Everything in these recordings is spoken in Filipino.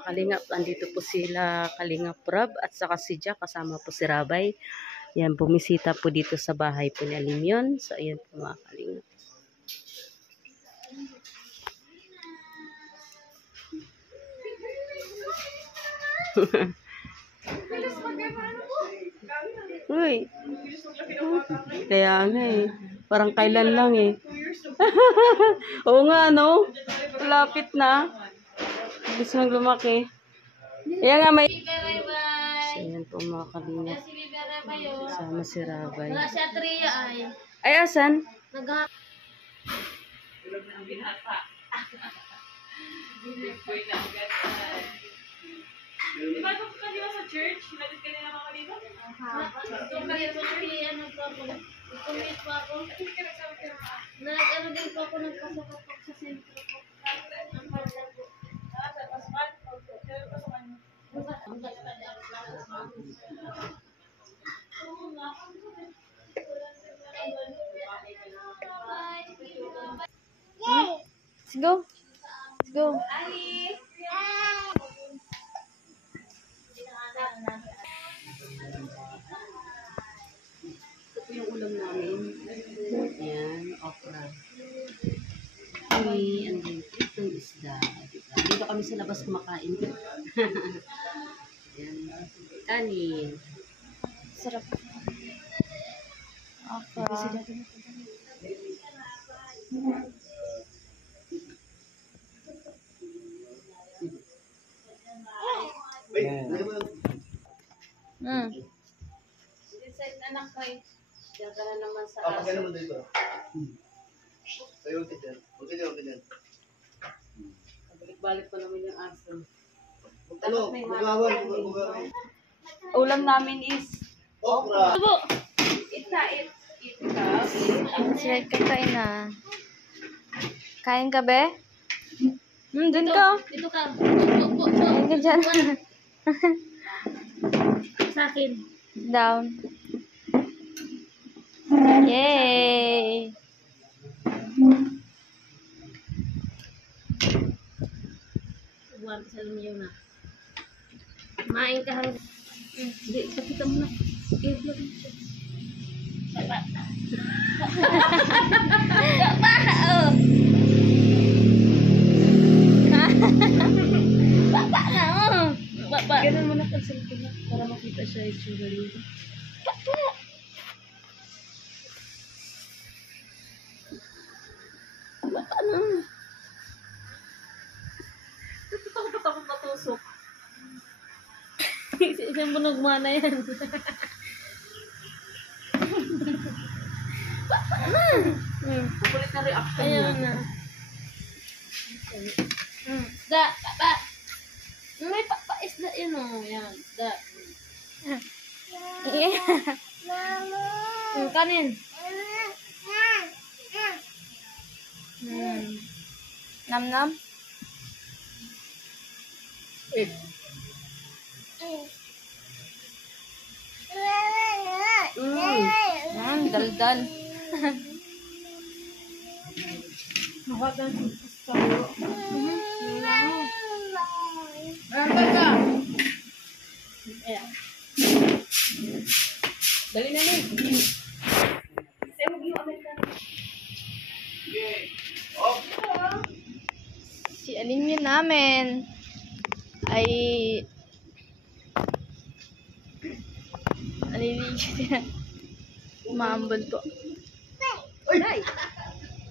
mga kalingap, andito po sila Kalingap Rob at saka si Jack, kasama po si Rabay. Yan, bumisita po dito sa bahay po ni Alimyon. So, ayan po mga kalingap. Uy, kaya nga eh. Parang kailan lang eh. Oo nga, no? Lapit na. Gusto nang lumaki. Kaya nga may... So, yan po mga kalingap. Sama si Rabay. Wala si Atria ay. Ay, asan? Di ba ito ka sa church? Hinatid ka nila mga dito? Ano po ako? Ikulit po ako. Nag-ano din po ako, nagpasok po sa sentro po. Ang parla po. Sa pasman? Kailan pasaman mo? Let's go. Let's go. Ito po yung ulam namin. Yan, okra. Kami, and then itong isda. Dito kami sa labas kumakain. Yan, kanin. Sarap. Okra. Anak ko eh. Diyan ka na naman sa Pagka naman dito. Ayun ka dyan. Huwag ka dyan. Balik-balik pa naman yung aso. Ano? Bugawan. Ulam namin is Okra. ita. Sir, kakain na. Kain ka, be? Dun ka. Dito ka. Kain ka dyan. Sa akin. Down. Yay! Buwan sa lumiyaw na. Main ka hanggang. Hindi, kapita mo na. I-vlog mo siya. Baba. Baba! Oh! Baba na! Oh! Baba! Ganun mo na pansin na para makita siya yung tsura dito. Baba! Baba na! Takot ako matusok. Isang bunog mana yan. Baba na! Kukulit na reaction Ayaw niya. na. Da, baba! May isda yun o. Yan, isda. Kanin. Nam-nam? Dal-dal. Ayan. Dali na ni. Si Alimyon namin ay naliligo niya. Umaambon po.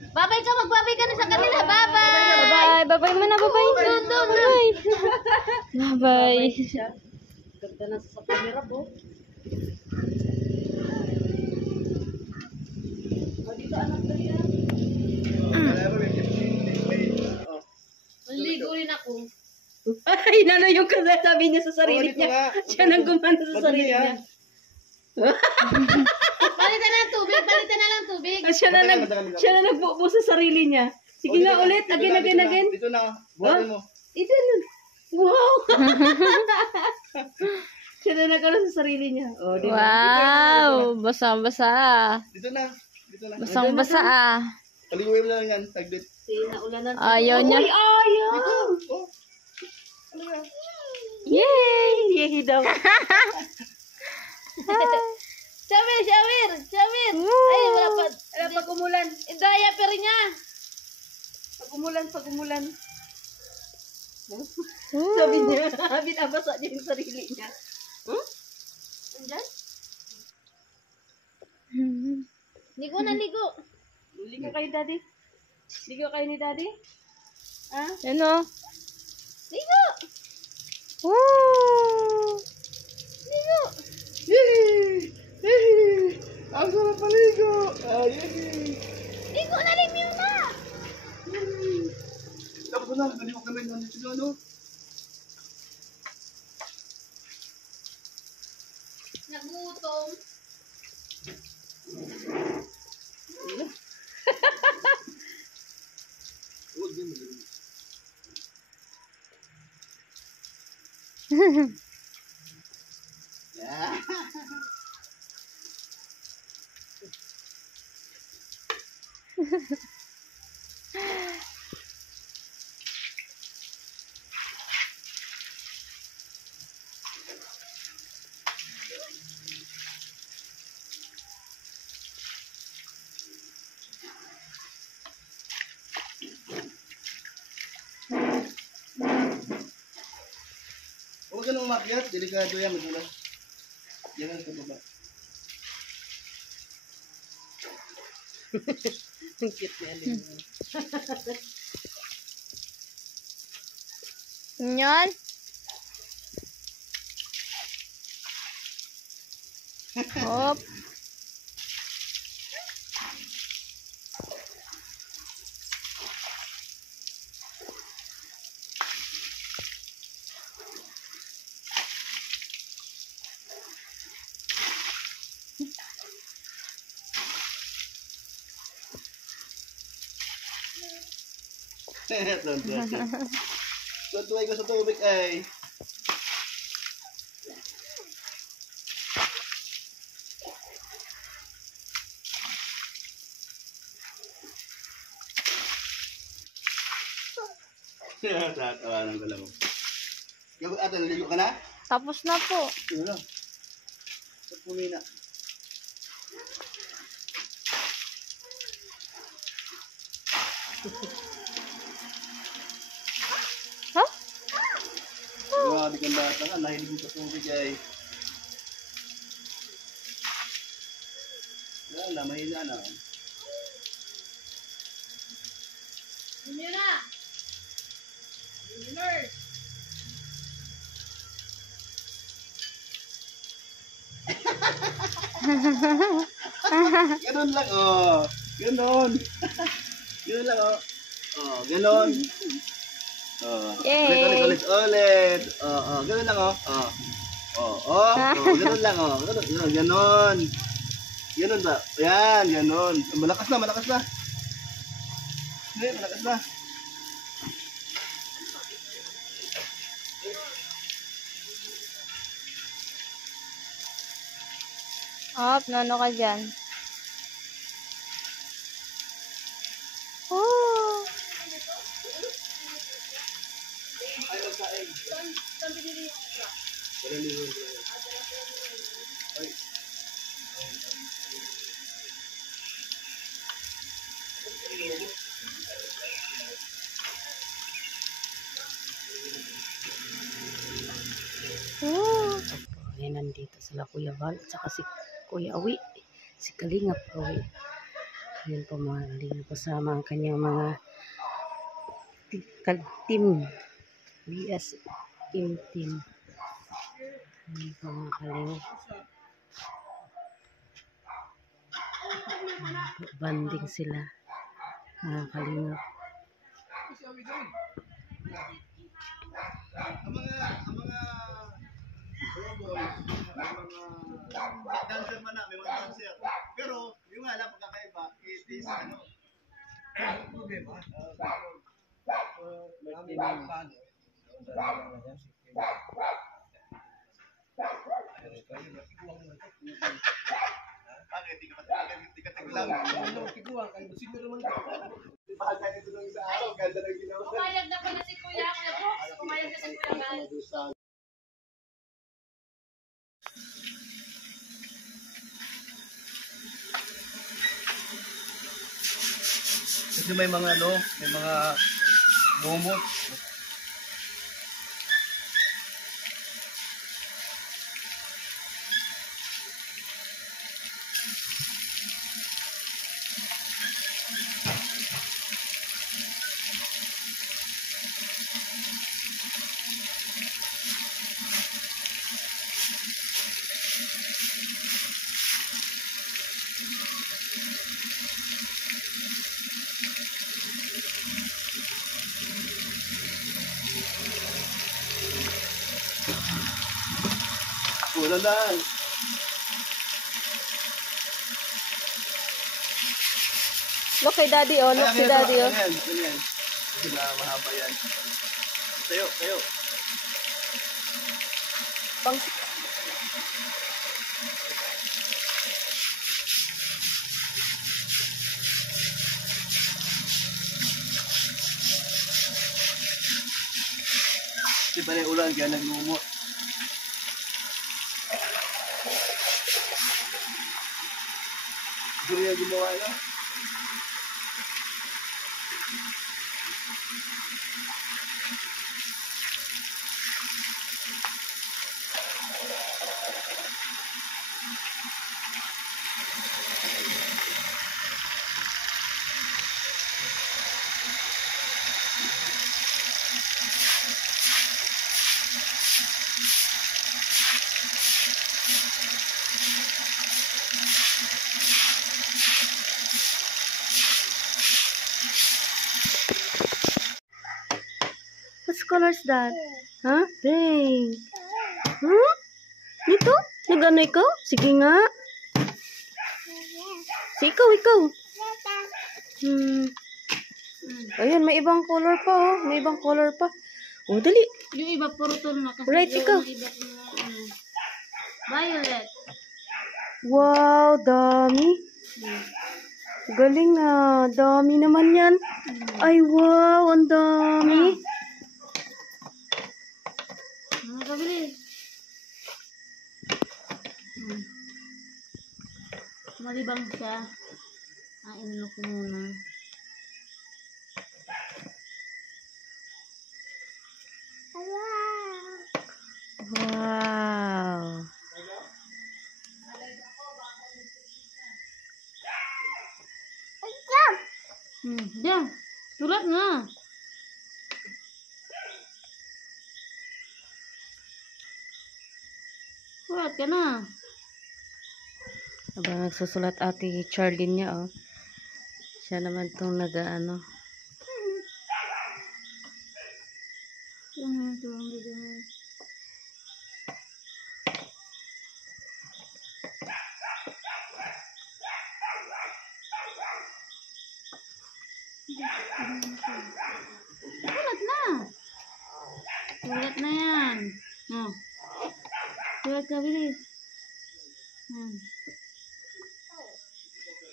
Babay ka, magbabay ka na sa kanila. Babay! Bye-bye. Bye-bye muna. Bye-bye. Bye-bye. Bye-bye. Ganda na sa camera po. Dito anak dali ah. Maligo rin ako. Ay, nanay yung sabi niya sa sarili niya. Siya nang gumana sa sarili niya. Balitan na lang tubig. Balitan na lang tubig. Siya na nagbubo sa sarili niya. Sige nga ulit, again. Dito na. Buhatin mo. Ito na. Wow! Siya na nagano sa sarili niya. Oh, di ba? Wow. Basang-basa. Dito na. Basang-basa ah. Paliguin mo lang yan. Taglit. Sige, naulanan. Ayaw niya. Uy, ayaw! Oh. Yay! Yay daw. Shower, shower, shower. Ay, wala pa. Pag umulan. Daya pero niya. Pag umulan. Sabi niya, binabasa niya yung sarili niya. Andyan? Ligo na ligo. Ligo kayo, Daddy. Ligo kayo ni Daddy. Ha? Ano? Ligo. Woo! Ligo. Yay! Yay! Ang sarap maligo! Yay! Ligo na rin yun na. Dapat na, naligo kami ng dito, ano? Nagutom. Huwag din maligo. Yeah. Huwag ka nang umakyat, delikado yan, magulas. Yan ang kababa. Ang cute niya. Yan. Hop. Tuntuay ko sa tubig ay. Tatawanan ko lang. Yung ate, naligo ka na? Tapos na po. Yun lang. Ba't pumina? Ha? Grabe kang bata ka, nahilig mo sa tubig ay. Wala, mahina na. Yun na. Nurse. Ganun lang, oh. Ganun. Ganun lang, oh. Oh, ganun. Oh. Yay. Ulit. Oh, ganun lang, oh. Ganun lang, oh. Ganun. Ganun ba? Yan, ganun. Malakas na. Hindi, malakas na. Hop, nono ka dyan. Oh. Ay, magsaing. Wala ligo. Ay. Oh. Ayan, nandito sila Kuya Val at saka si Kuya Awi. Si Kalingap Awi. Ayan po mga Kalingap kasama ang kanyang mga team. BS in team. Ayan po mga Kalingap. Banding sila. Mga Kalingap. Ang mga robot, ang mga dancer man na, may mga dancer. Pero, yung nga lang pagkakaiba, it is ano, problema. Bakit? Di ka tigulang. Tigulang kayo. Siguro naman. bata nito nung sa araw, ganda ng ginawa. Pumayag na pala si Kuya. Kuya Brooks, pumayag na si Kuya Gal. Kasi may mga ano, may mga momot. Wala lang. Look kay daddy, oh. Look si daddy, oh. Ayan. Kasi na mahaba yan. Tayo. Pang... Kasi pa rin ulan, kaya naglumot. Siguro yung gumawa na. What color is that? Huh? Pink. Huh? Ito? Nag-ano ikaw? Sige nga. Ikaw. Ayan, may ibang color pa, oh. May ibang color pa. Oh, dali. Yung iba puro tone na kasi Right, yung ikaw. iba violet. Wow, dami. Galing ah. Dami naman yan. Ay, wow. Ang dami. Ano kabili? Malibang siya. Inano ko muna. Wow. Diyan. Sulat na. Sulat ka na. Habang nagsusulat ate Charlene niya, oh. Siya naman itong nag-ano. Sulat na. Sulat na yan. Oh. Sulat ka, bilis.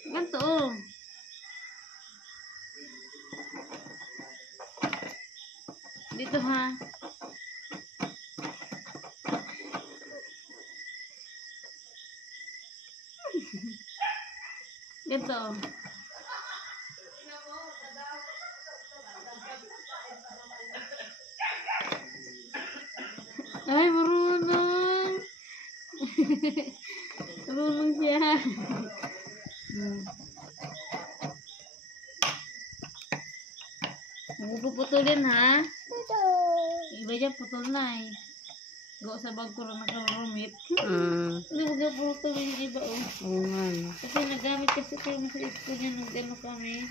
Ganto, oh. Dito, ha. Ganto, oh. Ay, marunong. Marunong siya. Puputulin, ha? Iba dyan, putol na, eh. Gawa sa bag ko lang nakarumit. Hindi mo putulin yung iba, oh. Oo nga, no. Kasi nagamit kasi kayo sa school niya nung gano'n kami.